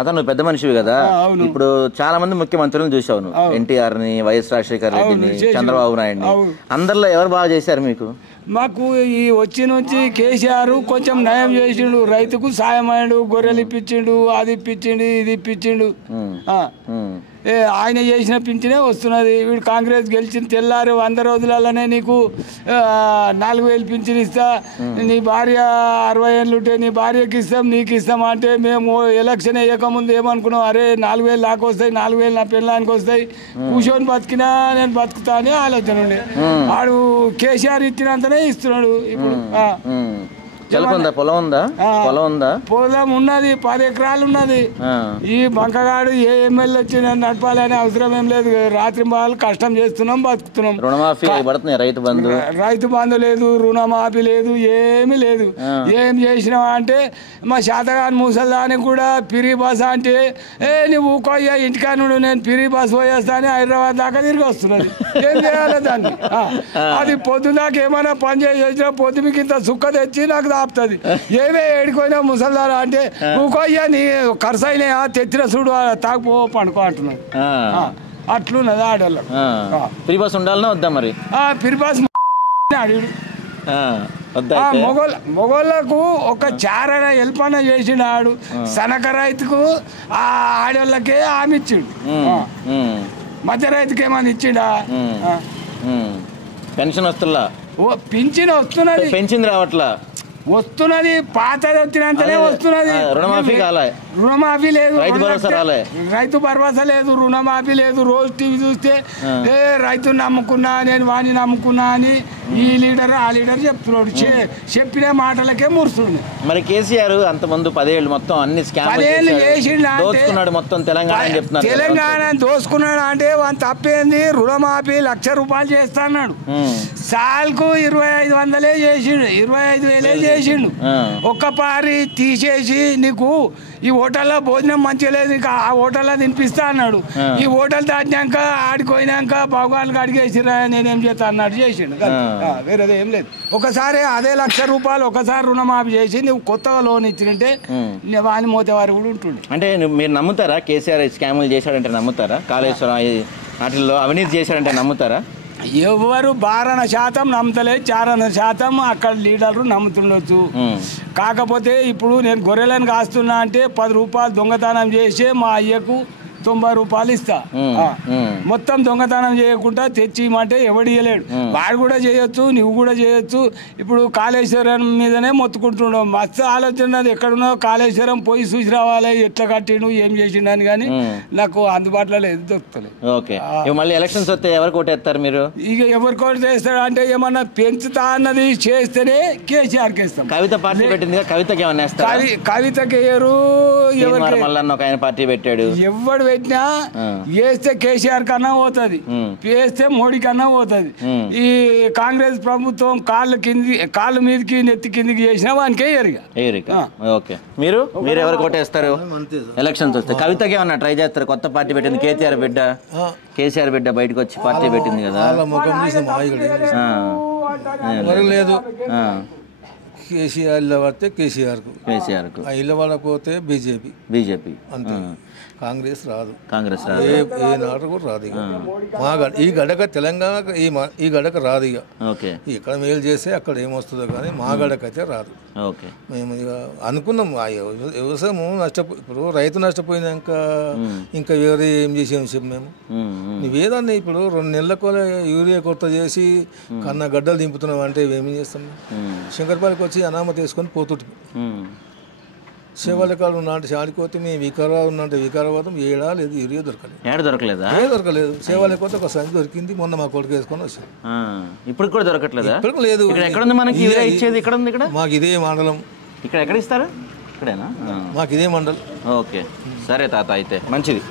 అతను పెద్ద మనిషివి కదా, ఇప్పుడు చాలా మంది ముఖ్యమంత్రులను చూసావు నువ్వు. ఎన్టీఆర్ ని, వైఎస్ రాజశేఖర రెడ్డిని, చంద్రబాబు నాయుడిని, అందరిలో ఎవరు బాగా చేశారు మీకు? మాకు ఈ వచ్చి నుంచి కేసీఆర్ కొంచెం నయం చేసిండు, రైతుకు సాయం అయ్యాడు, గొర్రెలు ఇప్పించిండు, అది ఇప్పించిండు, ఇది ఇప్పించిండు. ఆయన చేసిన పింఛనే వస్తున్నది. వీడు కాంగ్రెస్ గెలిచిన తెల్లారు 100 రోజులలోనే నీకు 4000 పింఛన్ ఇస్తా, నీ భార్య 60 ఏళ్ళు ఉంటే నీ భార్యకి ఇస్తాం, నీకు ఇస్తాం అంటే మేము ఎలక్షన్ వేయకముందు ఏమనుకున్నాం, అరే 4000 నాకు వస్తాయి, 4000 నా పిల్లడానికి వస్తాయి, కూర్చొని బతికినా నేను బతుకుతా అని ఆలోచన ఉండే. వాడు కేసీఆర్ ఇచ్చినంతనే ఇస్తున్నాడు. ఇప్పుడు పొలం ఉందా? పొలం ఉన్నది, 10 ఎకరాలు ఉన్నది. ఈ బంకగాడు ఏ ఎమ్మెల్యే వచ్చి నడపాలని అవసరం ఏం లేదు. రాత్రి బాగా కష్టం చేస్తున్నాం, బతుకుతున్నాం. రుణమాఫీ పడుతుంది, రైతు బంధు లేదు, రుణమాఫీ లేదు, ఏమీ లేదు. ఏం చేసినావా అంటే మా శాతగాని ముసల్దానికి కూడా పిరి బస్ అంటే నువ్వు ఊకోయ్యా ఇంటికాను, నేను పిరి బస్ పోయేస్తా అని హైదరాబాద్ దాకా తిరిగి వస్తున్నది. ఏం చేయాలి దాన్ని? అది పొద్దుదాకా ఏమైనా పని చేసి పొద్దుకి ఇంత సుక్క తెచ్చి నాకు ఆపుతుంది. ఏమే ఏడుకోయినా ముసల్దారా అంటే ఊకోయ్యా నీ ఖర్చు అయినా తెచ్చిన చూడు తాకపో పండుకో అంటున్నాడు. అట్లున్నది ఆడవాళ్ళు. ఫ్రీ బస్ ఉండాలన్నా వద్దా మరి? ఫ్రీ బస్ అడిగాడు. మొగోళ్ళకు ఒక చారణ హెల్పన చేసినాడు, సనక రైతుకు ఆడవాళ్ళకే హామీ ఇచ్చిండు, మధ్య రైతుకి ఏమని ఇచ్చిండా? పెన్షన్ వస్తున్నా, పింఛన్ వస్తున్నది, పెన్షన్ రావట్లా, వస్తున్నది పాతది వచ్చినంతనే వస్తున్నది. రుణమాఫీ లేదు, రైతు భరోసా లేదు, రుణమాఫీ లేదు. రోజు టీవీ చూస్తే రైతుని నమ్ముకున్నా, నేను వాణ్ణి నమ్ముకున్నా అని ఈ లీడర్ ఆ లీడర్ చెప్తున్నాడు. చెప్పిన మాటలకే మురుస్తుంది. మరి కేసీఆర్ అంత ముందు 10 ఏళ్ళు మొత్తం అన్ని 10 ఏళ్ళు చేసిండు మొత్తం తెలంగాణ దోసుకున్నాడు అంటే వాని తప్పేంది? రుణమాఫీ 1,00,000 రూపాయలు చేస్తా అన్నాడు. సాల్కు 2500 చేసిండు, 25,000 చేసిండు. ఒక్కపారి తీసేసి నీకు ఈ హోటల్లో భోజనం మంచిగా లేదు, ఇంకా ఆ హోటల్లో తినిపిస్తా అన్నాడు. ఈ హోటల్ దాటినాక ఆడిపోయినాక భగవాన్కి అడిగేసిరా నేనేం చేస్తా అన్నాడు, చేసిండు. వేరేది ఏం లేదు. ఒకసారి అదే 1,00,000 రూపాయలు ఒకసారి రుణమాఫీ చేసి నువ్వు కొత్తగా లోన్ ఇచ్చినంటే వాని మోతేవారు కూడా ఉంటుండే. అంటే మీరు నమ్ముతారా కేసీఆర్ స్కాములు చేశాడంటే? నమ్ముతారా? కాళేశ్వరం వాటిల్లో అవినీతి చేశాడంటే నమ్ముతారా? ఎవరు 12% నమ్ముతలేదు, 4% అక్కడ లీడర్లు నమ్ముతుండొచ్చు. కాకపోతే ఇప్పుడు నేను గొర్రెలను కాస్తున్నా అంటే 10 రూపాయలు దొంగతనం చేసి మా అయ్యకు 90 రూపాయలు ఇస్తా. మొత్తం దొంగతనం చేయకుండా తెచ్చి ఇవ్వమంటే ఎవడు ఇవ్వలేడు. వాడు కూడా చేయొచ్చు, నువ్వు కూడా చేయొచ్చు. ఇప్పుడు కాళేశ్వరం మీదనే మొత్తుకుంటున్నావు. మస్తు ఆలోచన ఎక్కడున్నా కాళేశ్వరం పోయి చూసి రావాలి, ఎట్లా కట్టిండు ఏం చేసిండు అని. కానీ నాకు అందుబాటులో లేదు, దొరుకుతలేదు. మళ్ళీ ఎలక్షన్స్ వస్తే ఎవరు కోటేస్తారు మీరు? ఇక ఎవరు కోటేస్తాడు అంటే ఏమన్నా పెంచుతా అన్నది చేస్తేనే కేసీఆర్కి ఇస్తాం. కవిత పార్టీ పెట్టింది, కవితకి ఏమన్నా కవితకి వేయరు, ఎవరు పార్టీ పెట్టాడు, ఎవడు పెట్టినా వేస్తే కేసీఆర్ కన్నా పోతుంది, వేస్తే మోడీ కన్నా పోతుంది. ఈ కాంగ్రెస్ ప్రభుత్వం కాళ్ళు మీదకి నెత్తి కిందికి చేసినా వానికే ఏరిగా. ఓకే, మీరు ఎవరు కొట్టేస్తారు ఎలక్షన్స్ వస్తే? కవితకి ఏమన్నా ట్రై చేస్తారు? కొత్త పార్టీ పెట్టింది కేసీఆర్ బిడ్డ బయటకు వచ్చి పార్టీ పెట్టింది కదా. లేదు కేసీఆర్ ఇళ్ళ పడితే కేసీఆర్కు, ఇళ్ళ పడకపోతే బీజేపీ అంతే. కాంగ్రెస్ రాదు, ఏ నాటు కూడా రాదు. ఇక మా ఈ గడక తెలంగాణ ఈ గడక రాదు. ఇక ఇక్కడ మేలు చేస్తే అక్కడ ఏమొస్తుందో కానీ మా గడకైతే రాదు. మేము ఇక అనుకున్నాం వ్యవసాయం ఇప్పుడు రైతు నష్టపోయినాక ఇంకా వేరే ఏం చేసాము చెప్పు. మేము నువ్వేదాన్ని ఇప్పుడు 2 నెలలకు యూరియా కొత్త చేసి కన్నా గడ్డలు దింపుతున్నాం అంటే ఏమేమి చేస్తాం? శంకర్పల్లికి వచ్చి అనామతి వేసుకొని పోతుంటాం. శివాలకాలు ఉన్నట్టు ఆడిపోతే మేము వికారాబాదం ఏడా లేదు, యూరియా దొరకలేదు. శివాలకపోతే ఒక సంచి దొరికింది, మొన్న మా కొడుకు వేసుకొని వచ్చాం. ఇప్పుడు కూడా దొరకట్లేదు, ఇప్పుడు లేదు. మాకు ఇదే మండలం. ఇక్కడ ఎక్కడ ఇస్తారు? ఇక్కడేనా? మాకు ఇదే మండలం. ఓకే, సరే తాత, అయితే మంచిది.